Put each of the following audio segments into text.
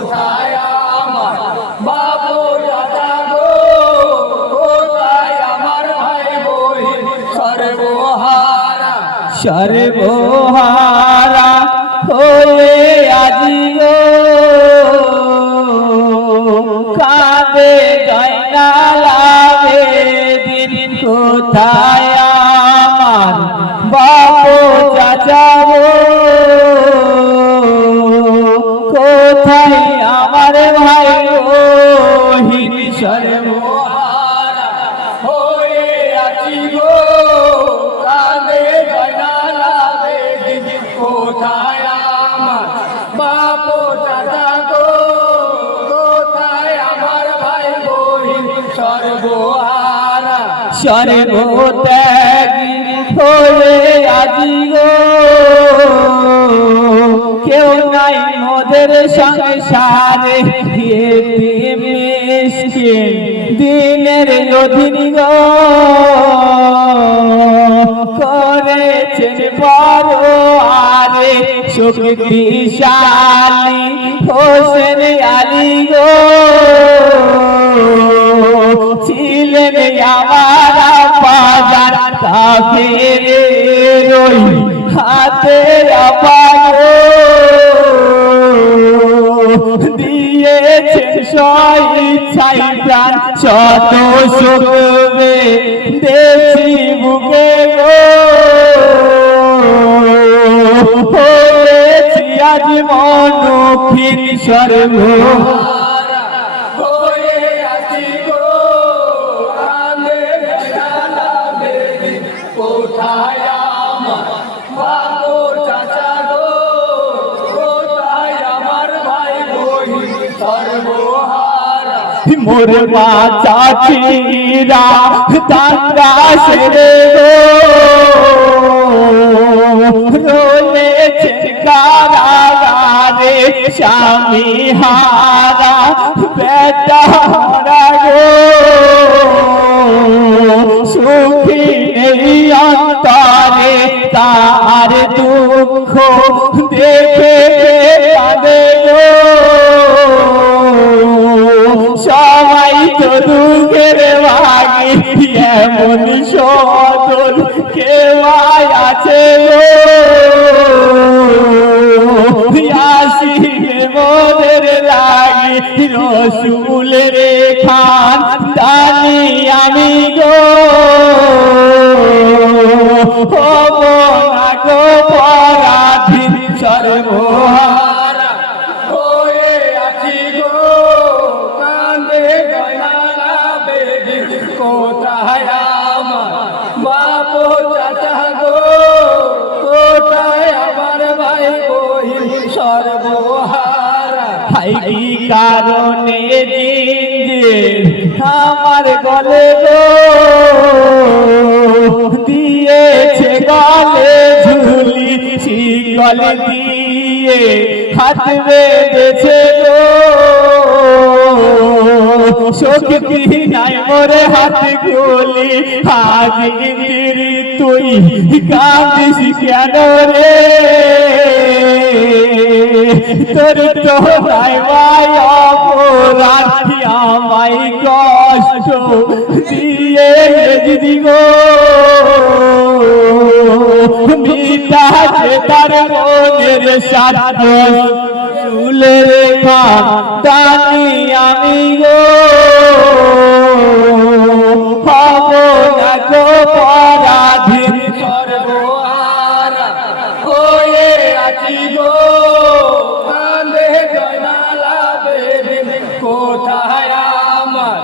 কোথায় আমার বাবু চাচা গো, কোথায় আমার ভাই বহিন সর্বহারা, সর্বহারা হয়ে আজি গো কাঁদে জয়নাল আবেদীন। কোথায় আমার বাবু চাচা গো, কোথায় আমার ভাই বহিন সর্বহারা হয়ে আছি গো কাঁদে জয়নাল আবেদীন। কোথায় আমার বাবু চাচা গো, কোথায় আমার ভাই বহিন সর্বহারা, সর্বত্যাগী হয়ে আজি গো কেউ নাই মোদের সংসারে, মিসকিন দিনের অধীন গো করেছেন বড় আরে শক্তিশালী হোসেন আলী গো, ছিলেন আমার বাজার কাফেরের ওই হাতে আপাগো, দিয়েছেন স্বইচ্ছায় প্রাণ শত শুকবে দেখি বুকে গো, হয়েছি আজ মনক্ষীণ সর্বহারা হয়ে আছি গো কাঁদে জয়নাল আবেদীন। কোথায় আমার বাবু চাচা গো, কোথায় আমার ভাই বহিন সর্বহারা, মোর মা চাচিরা দাঙ্গা সেরে গো রয়েছেন কারাগারে স্বামী হারা বেটা হারা গো, সুখী নেই অন্তরে তার দুঃখ দেখে কাঁদে গো, সবাই তো দুঃখের ভাগী এমন সদল কেউ আছে গো, আসিবে মোদের লাগি রসুলের খানদানি আমি গো, হব না গো পরাধীন সর্বহারা হয়ে আছি গো কাঁদে জয়নাল আবেদীন। কোথায় আমার বাবু চাচা গো, কোথায় আমার ভাই বহিন সর্বহারা, হাই কি কারণে জিঞ্জির আমার গলে গো দিয়েছে গলে ঝুলি, শিকল দিয়ে হাত বেঁধেছে গো, শক্তি নাই মোরে হাত গুলি হাজির তুই কাঁদিস কেন রে, তোর তো নাই ভাই অপরাধ আমায় কষ্ট দিয়ে দিদি গো, মিটাছে তার মনের সাথ চুলের খানদানি আমি গো, হব না গো পরাধীন সর্বহারা হয়ে আছি গো কাঁদে জয়নাল আবেদীন। কোথায় আমার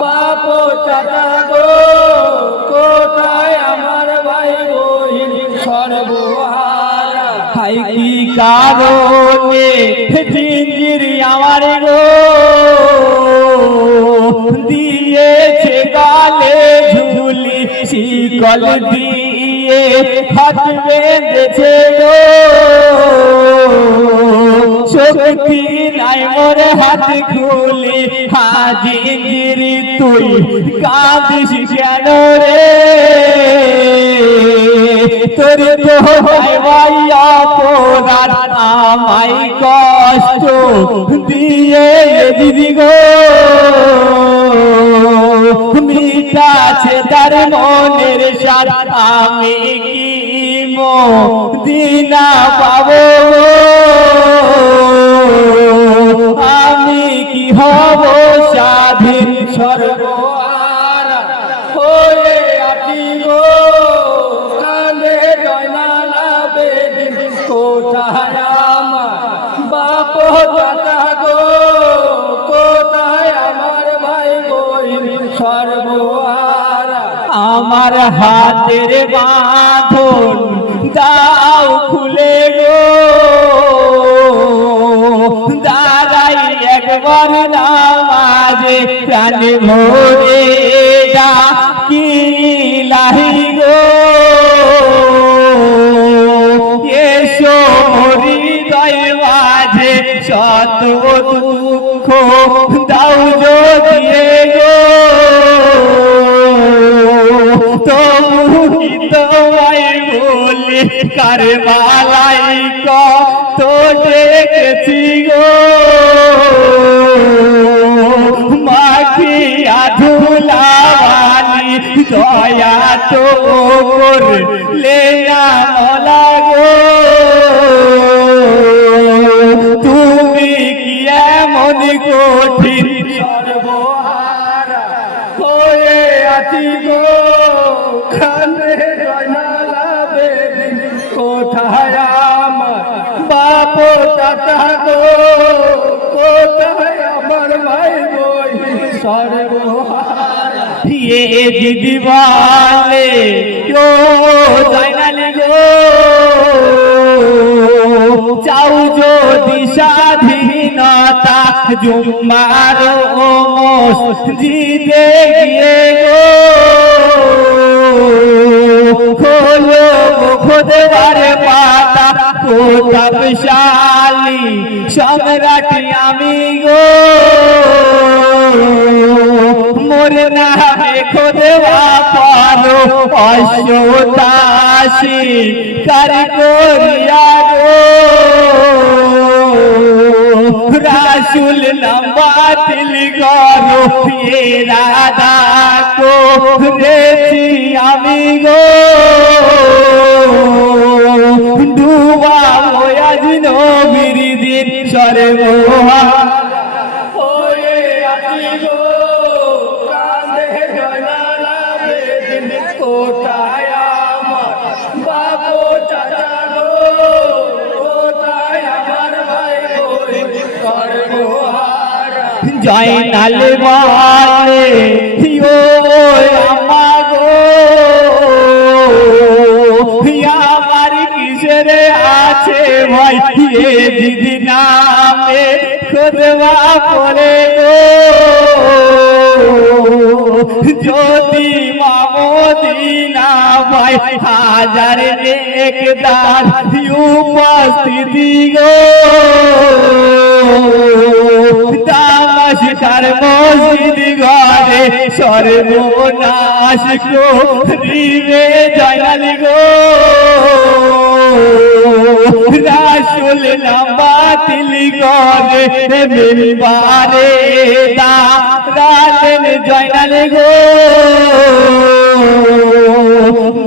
বাবু চাচা গো, কোথায় আমার ভাই বহিন সর্বহারা, হাই কি কারণে জিঞ্জির আমার গো দিয়েছে গালে ঝুলি, শিকল দিয়ে হাত বেঁধেছে গো, শক্তি শক্তি নাই মোর হাত খুলি হাজিরি তুই কাঁদিস কেন রে তোর তো ভাই অপরাধ আমায় কষ্ট দিয়ে দিদি গো মিটাছে তার মনের সাথ আমি কি দিনা পাবো আমি কি হব স্বাধীন সর্বহারা হয়ে আছি গো কাঁদে জয়নালা বেদিন কোথায় আমার বাপ দাদা গো কোথায় আমার ভাই বই সর্বহারা আমার হাতের বাঁধন দাও খুলে গো দাঁড়াই একবার নামাজে প্রাণ ভরে ডাকি লাহি গো এসো হৃদয় মাঝে শত দুঃখ দাও যদি গো তবু কি তোমায় বলি কারবালাই কত ডেকেছি গো মাখিয়া ধুলাবালি দয়া তো করলে না মলা গো তুমি কি এমন কঠিন সর্বহারা হয়ে আছি গো কাঁদে জয়নালা বেদিন কোথায় আমার বাপ দাদা গো কোথায় আমার ভাই বই সর্বহারা ये दीदी वाले यो जाइनाली गो चाउ जो दिशाधीनता जुम्मारो मस्जिदे गए गो खोलो खुदवार पाता कोताबशाली सम्राटी आमी गो মোর নামে খোদবা পারো অশ্বতাসী কার করিয়া গো রাসুল নামাতিল গরো রাধা কো রেছি আমি গো ডুবা আজ নবীর দিন সর্বহারা হয়ে আছি গো কাঁদে জয়নালা বেদিন কোথায় আমার বাপ চাচা গো কোথায় আমার ভাই বই সর্বহারা জয়নাল বলে ও আমা গো আমার কিসের আছে ভাই এ দিদি নামে খোদবা পড়ে গো যদি মামদিনা ভাই হাজার একদার উপস্থিতি গো তামাশার মসজিদ ঘরে সর্বনাশ করিবে জয়নালি গো রাসূল নামাতিল করে মিম্বারে দাঁড়ালেন জয়নালি গো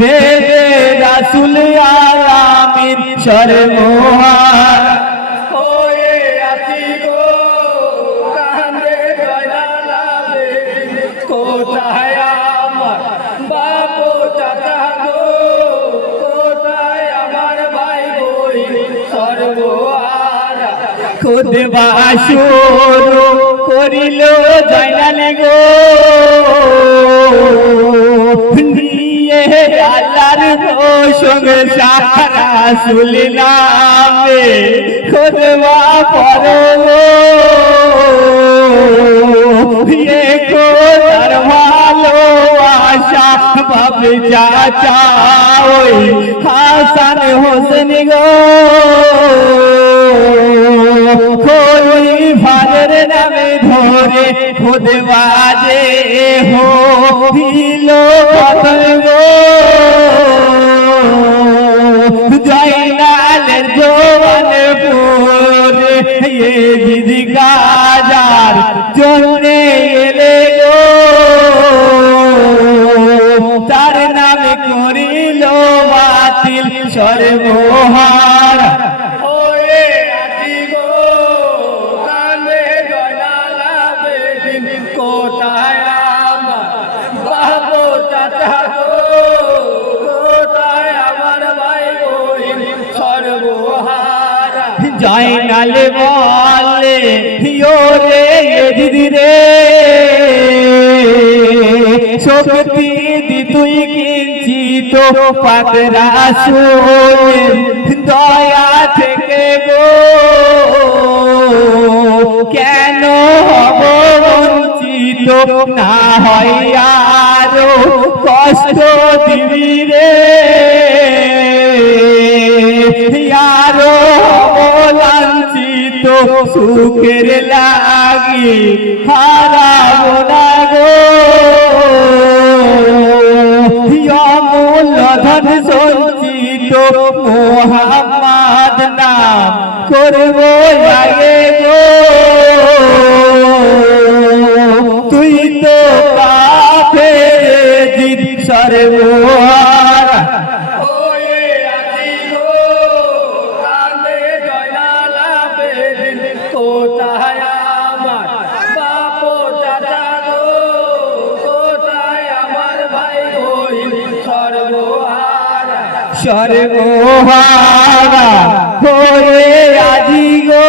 বেদে রাসূল আলামিন সর্বহারা হয়ে আছি গো কাঁদে জয়নালা বেদিন কোথায় আমার বাপ চাচা গো কোথায় আমার ভাই বই সর্বহারা খুদবা শুরু করিল জয়নালি গো নিয়ে আল্লাহর প্রশংসা রাসূল নামে খুদবা পড়ো ये কোদার ভালোবাসা বাপ চাচা ওই হাসান হোসেন গো ওই ভাদের নামে ধরে খুদে বাজে হইল গো জয়নালের জোয়ানে পরে দিদি গাজার জন্যে এলে গো তার নামে করিল বাতিল সর্বহার ওরে আছি গো কান্দে জয়নালা বেদিন কোথায় আমার বাবু চাচা গো কোথায় আমার ভাই বহিন সর্বহারা জয়নাল বলে ওরে দিদি রে শক্তি দি তুই কিঞ্চিত পাতরা শোন দয়া থেকে গো কেন হব বঞ্চিত না হয় আরো কষ্ট দিবি রে আরো লাঞ্ছিত সুখের লাগি হারাব না গো অমূল্য ধন সঞ্চিত মোহাম্মদ নাম করব আগে গো তুই তো কাফের জিত সর্বহারা ওরে আছি গো কান্দে জয়নালা বেদিন কোথায় আমার বাপু চাচা গো কোথায় আমার ভাই বহিন সর্বহারা সর্বহারা হয়ে আজি গো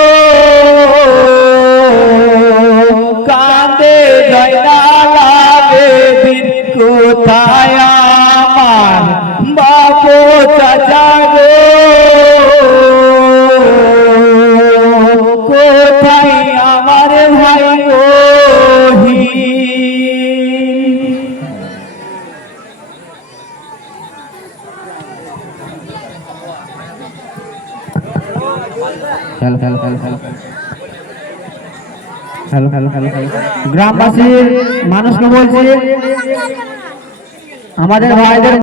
কান্দে জয়নালা বেদিন কোথায় আমার বাপু চাচা গো কোথায় আমার ভাই বহিন গ্রামবাসীর মানুষকে বলছি আমাদের ভাইদের